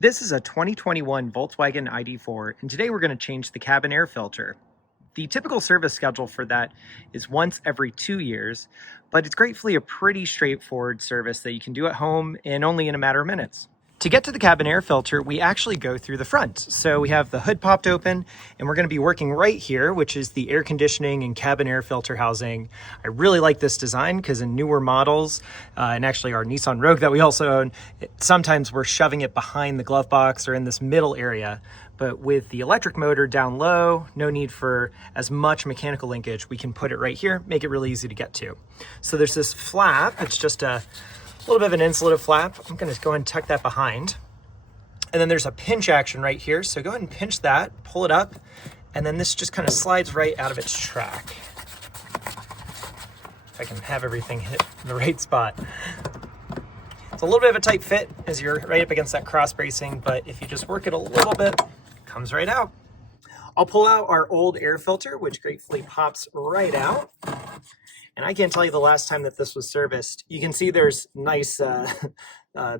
This is a 2021 Volkswagen ID.4, and today we're going to change the cabin air filter. The typical service schedule for that is once every 2 years, but it's gratefully a pretty straightforward service that you can do at home and only in a matter of minutes. To get to the cabin air filter, we actually go through the front. So we have the hood popped open, and we're going to be working right here, which is the air conditioning and cabin air filter housing. I really like this design because in newer models, and actually our Nissan Rogue that we also own, sometimes we're shoving it behind the glove box or in this middle area. But with the electric motor down low, no need for as much mechanical linkage. We can put it right here, make it really easy to get to. So there's this flap. It's just a little bit of an insulative flap. I'm going to go ahead and tuck that behind. And then there's a pinch action right here. So go ahead and pinch that, pull it up, and then this just kind of slides right out of its track. If I can have everything hit the right spot. It's a little bit of a tight fit as you're right up against that cross bracing, but if you just work it a little bit, it comes right out. I'll pull out our old air filter, which gratefully pops right out. And I can't tell you the last time that this was serviced. You can see there's nice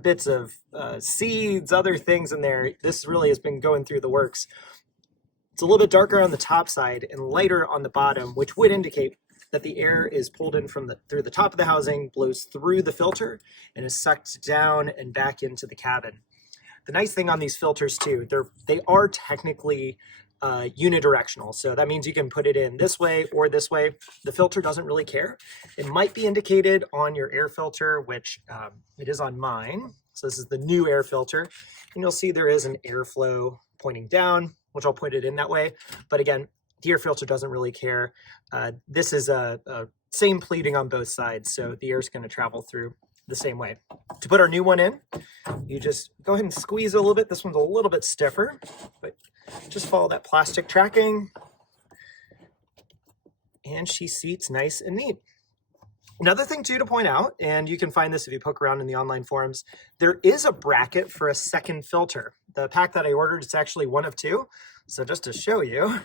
bits of seeds, other things in there. This really has been going through the works. It's a little bit darker on the top side and lighter on the bottom, which would indicate that the air is pulled in from through the top of the housing, blows through the filter, and is sucked down and back into the cabin. The nice thing on these filters too, they are technically unidirectional. So that means you can put it in this way or this way. The filter doesn't really care. It might be indicated on your air filter, which it is on mine. So this is the new air filter. And you'll see there is an airflow pointing down, which I'll put it in that way. But again, the air filter doesn't really care. This is a same pleating on both sides. So the air is going to travel through the same way. To put our new one in, you just go ahead and squeeze it a little bit. This one's a little bit stiffer, but just follow that plastic tracking, and she seats nice and neat. Another thing too to point out, and you can find this if you poke around in the online forums, there is a bracket for a second filter. The pack that I ordered, it's actually one of two. So just to show you,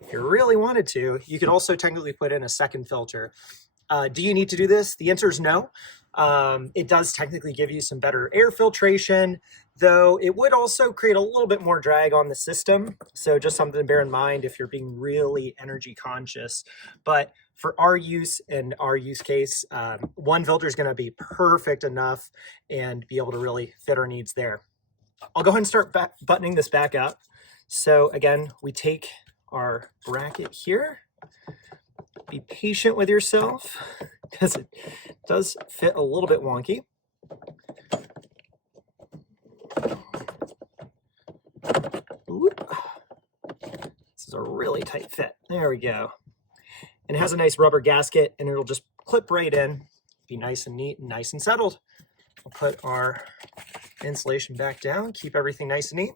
if you really wanted to, you could also technically put in a second filter. Do you need to do this? The answer is no. It does technically give you some better air filtration, though it would also create a little bit more drag on the system. So just something to bear in mind if you're being really energy conscious. But for our use and our use case, one filter is going to be perfect enough and be able to really fit our needs there. I'll go ahead and start buttoning this back up. So again, we take our bracket here. Be patient with yourself because it does fit a little bit wonky. Oop. This is a really tight fit. There we go. And it has a nice rubber gasket and it'll just clip right in. Be nice and neat and nice and settled. We'll put our insulation back down, keep everything nice and neat.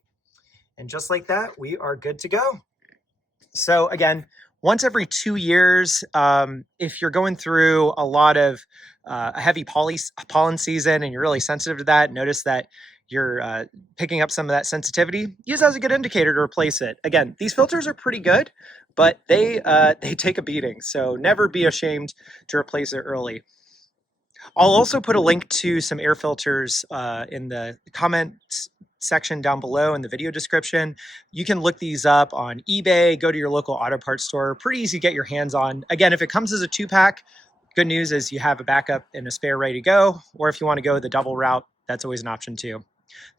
And just like that, we are good to go. So again, once every 2 years, if you're going through a lot of a heavy pollen season and you're really sensitive to that, notice that you're picking up some of that sensitivity, use that as a good indicator to replace it. Again, these filters are pretty good, but they take a beating. So never be ashamed to replace it early. I'll also put a link to some air filters in the comments section down below in the video description. You can look these up on eBay, go to your local auto parts store. Pretty easy to get your hands on. Again, if it comes as a 2-pack, good news is you have a backup and a spare ready to go. Or if you want to go the double route, that's always an option too.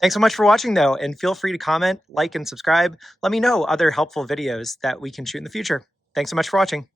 Thanks so much for watching though, and feel free to comment, like, and subscribe. Let me know other helpful videos that we can shoot in the future. Thanks so much for watching.